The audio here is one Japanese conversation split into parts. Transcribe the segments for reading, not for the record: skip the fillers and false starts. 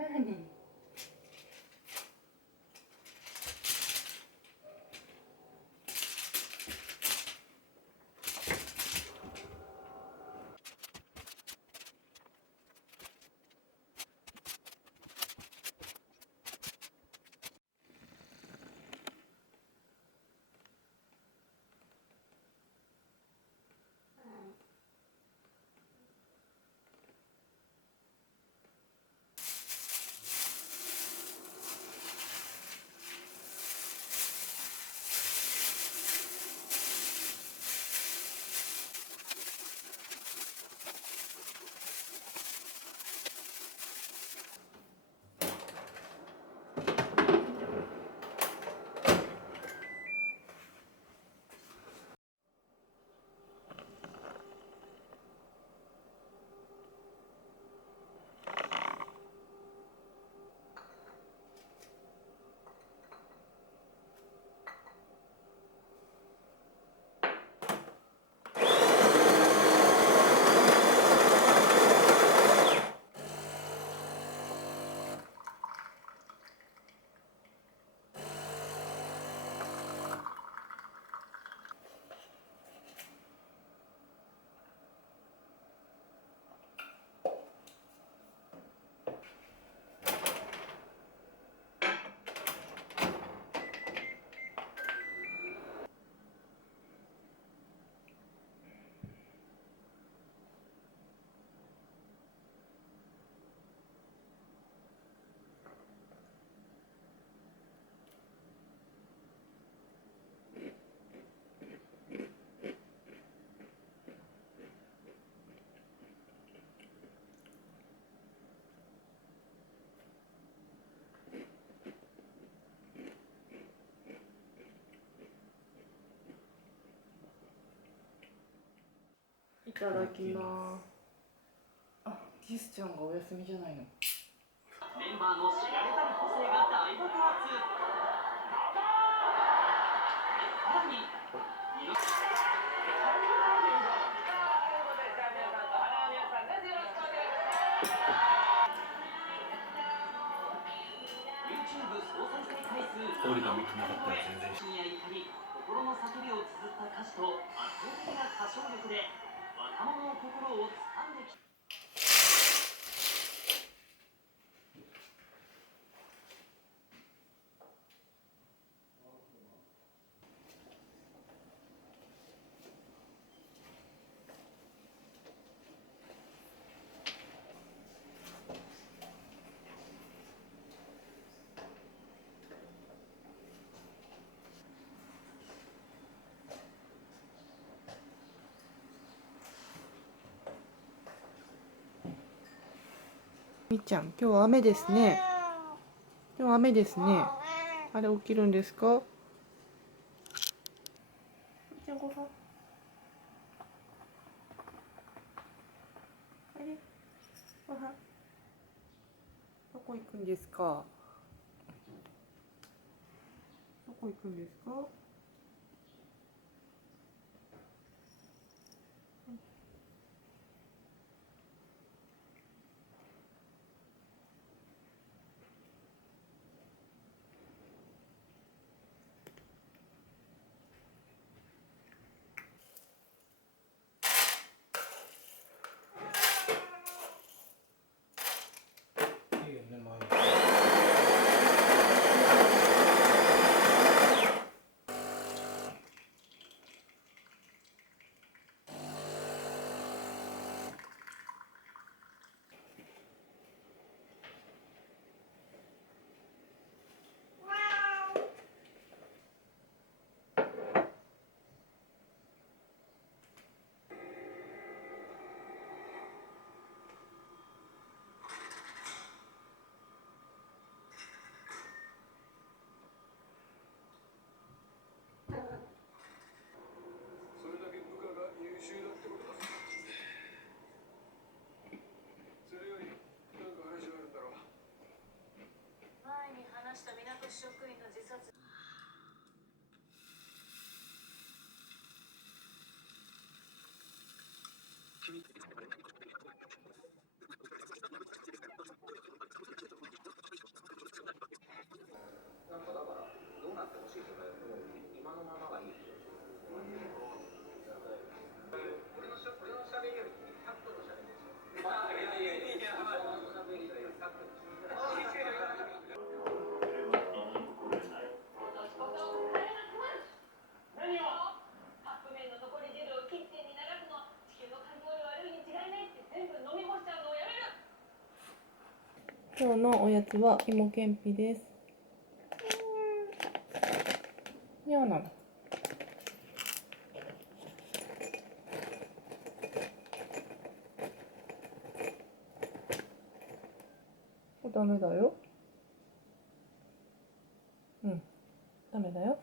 何？いただきます。あ、キスちゃんがお休みじゃないの。メンバーの知られざる個性が大爆発。さらにYouTube 総再生回数俺が見てなかったら全然深夜怒り、心の叫びを綴った歌詞と圧倒的な歌唱力で若者の心を掴んできた。みっちゃん、今日は雨ですね。今日は雨ですね。あれ起きるんですか？みっちゃんご飯。あれ？ご飯。どこ行くんですか？どこ行くんですか？いいよね、前に。それだけ部下が優秀だってことだ。それより何か話があるんだろう。前に話した港区職員の自殺。君なんかだからどうなってほしいとかもう今のままがいいですよ。俺の喋りよりタクトの喋りですよ。いや俺の喋りよりタクトの喋り。何をカップ麺の残り汁をキッチンに流すの地球の環境に悪いに違いないって全部飲み干しちゃうのをやめる。今日のおやつは芋けんぴです。にゃーなの。ダメだよ。うん、ダメだよ。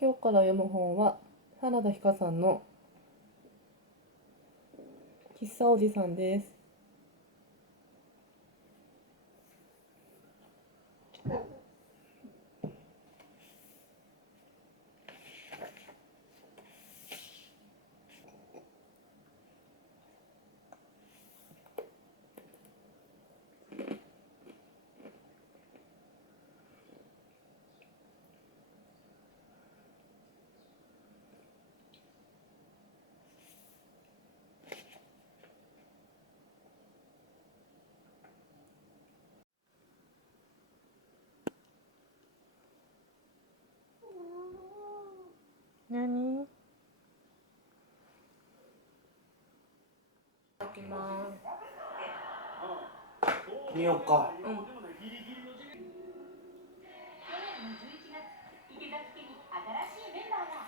今日から読む本は原田ひかさんの喫茶おじさんです。何？いただきます。見ようか。うん。去年の11月、池崎家に新しいメンバーが。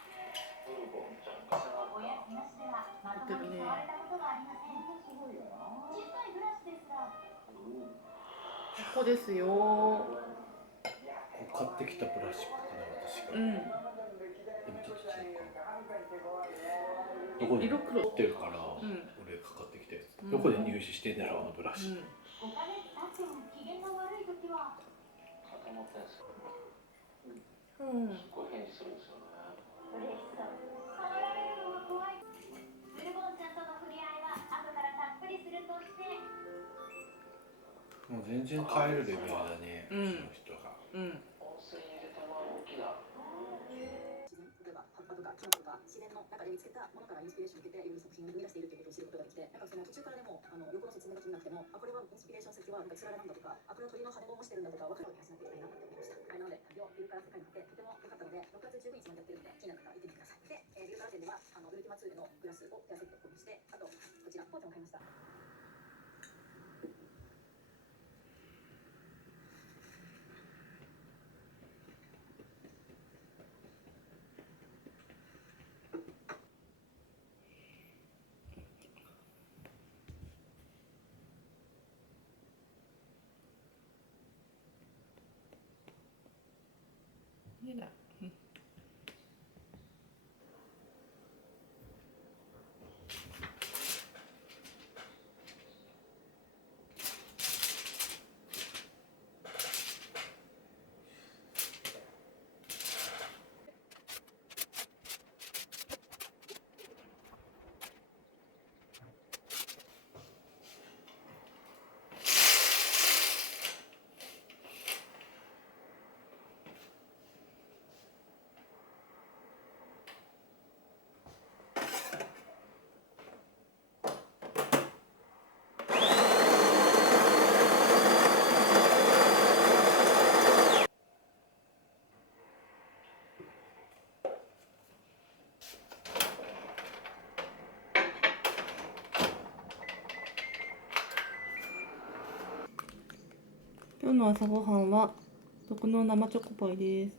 おやつなしではまともに触れたことがありません。小さいブラシですら。ここですよ。買ってきたプラスチックかな、私が。うん。でもちょっと違うか。どこに色黒売ってるから、ん俺が買ってきたやつ。うんどこで入手してんだろう、あのブラシ。うん。 5ヶ月経っても機嫌が悪い時は。固まってんすよ。うん。すごい返事するんですよね。嬉しそう。触られるのは怖い。ブルボンちゃんとの触れ合いは後からたっぷりするとして。もう全然買えるレベルだね、うんその人が。うん。温泉入れたまま大きな。例えば葉っぱとか木のとか自然の中で見つけたものからインスピレーションを受けていろいろ作品を生み出しているということを知ることができて、なんかその途中からでも横の説明が気になっても、あ、これはインスピレーション先はなんかつららなんだとか、あ、これは鳥の羽を模してるんだとか分かるように始めていきたいなと思いました。はい、なのでビューカラー世界になってとても良かったので、6月15日までやってるので気になった方は行ってみてください。で、ビューカラー店ではウルティマツールのグラスをペアセット購入して、あとこちらポーチも買いました。いいな。今日の朝ごはんは毒の生チョコパイです。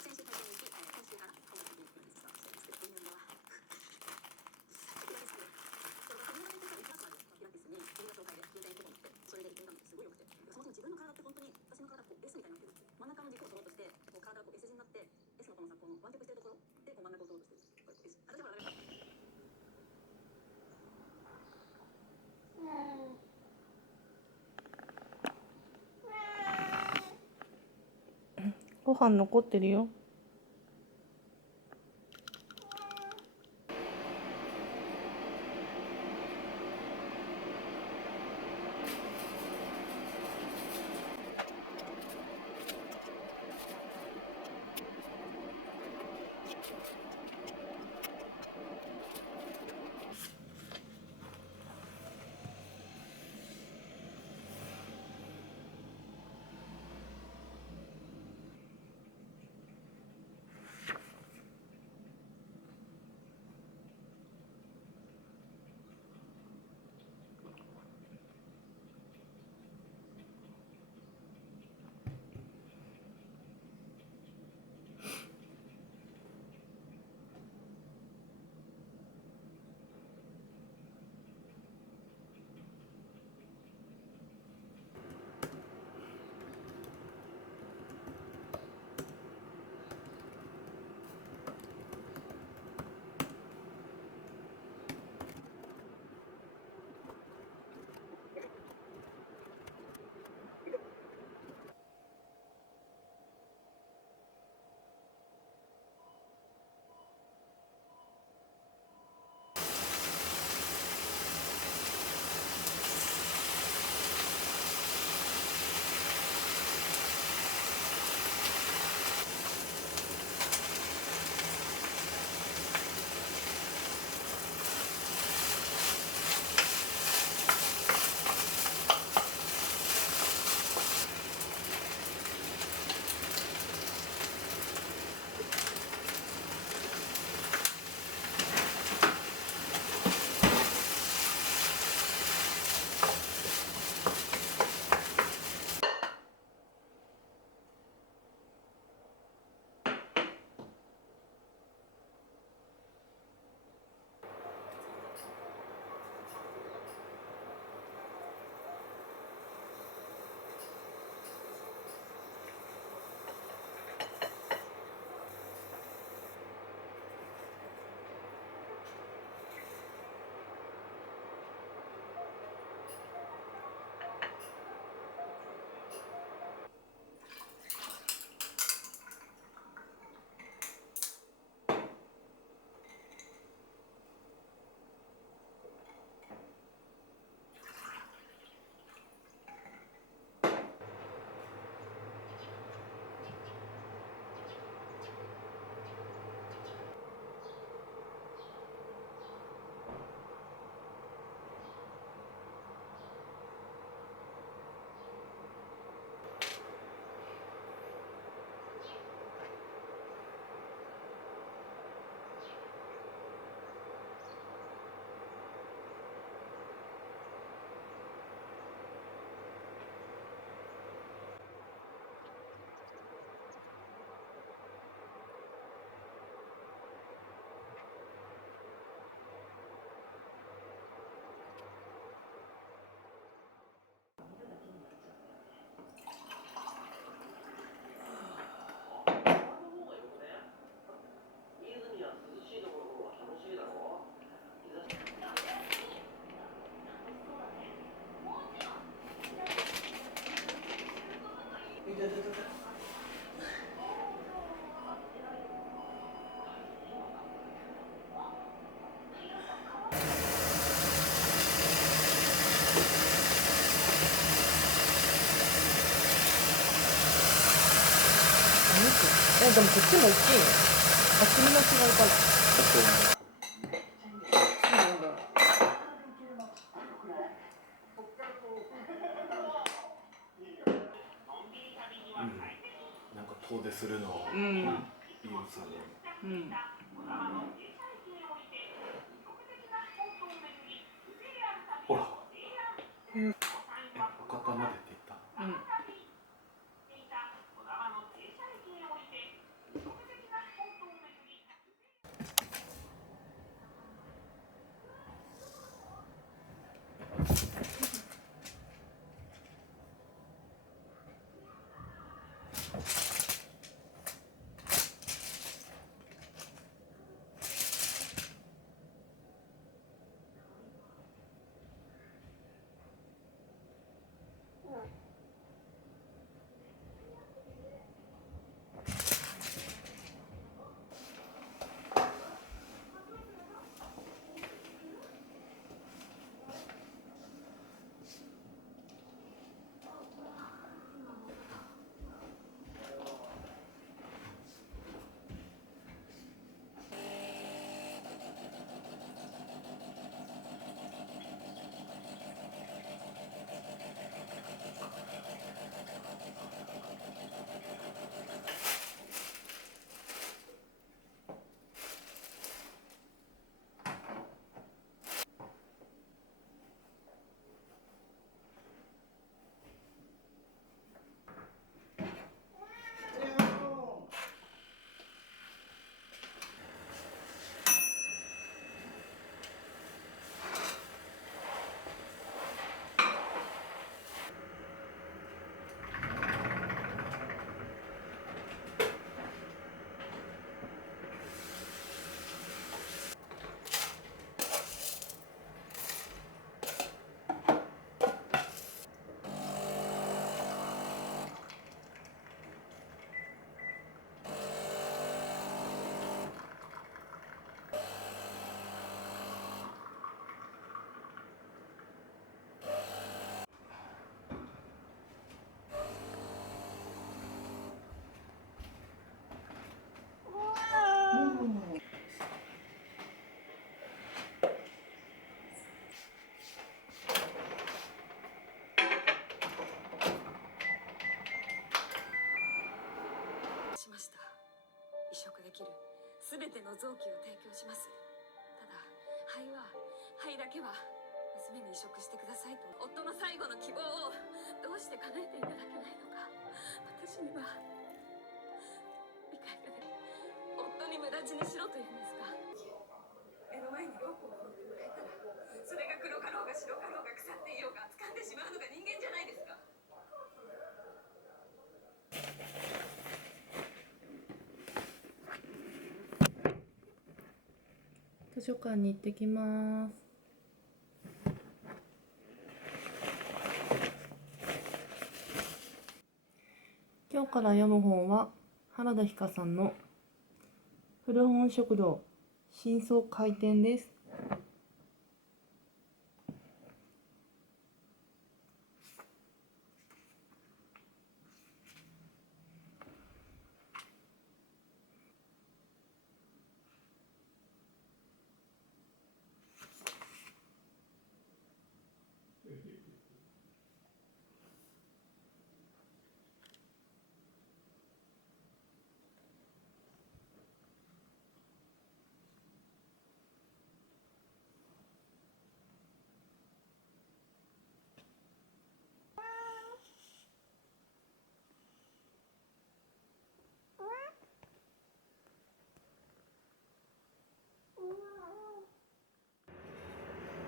先週会見に行き、今週から本格的に実装して作っているのはピラティスに自分の紹介で偶然行こうと思って、それで行ってみたのですごい良くて、そもそも自分の体って本当に私の体こう S みたいになってる。真ん中の軸を取ろうとしてこう体がこう S 字になって S のこのさこの湾曲してるところでこう真ん中を取ろうとしてる。これ S。あ、大丈夫だね。ご飯残ってるよ。でもこっちも大きいね。厚みの違いかな。そうなんだ。なんか遠出するのうん。いいさね。うん。ほら。うん。博多までって言った。うん。できる全ての臓器を提供します。ただ肺だけは娘に移植してくださいと。夫の最後の希望をどうして叶えていただけないのか、私には理解ができない。夫に無駄死にしろというんですか。目の前にロープを放ってもらえたら、それが黒かろうが白かろうが腐っていようが掴んでしまうのが人間じゃないですか。図書館に行ってきます。今日から読む本は原田ひかさんの古本食堂新装開店です。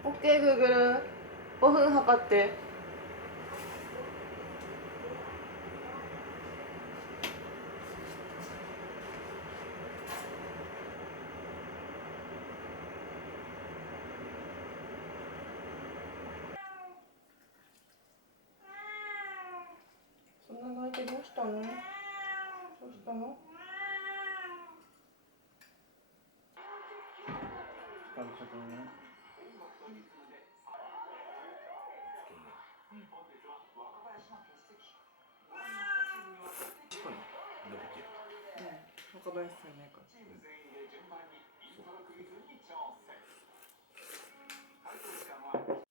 OK、Google。5分測って。そんな泣いてどうしたの？どうしたの？感触ね。若林さんいないから。チーム全員で順番にイントロクイズに挑戦。回答時間は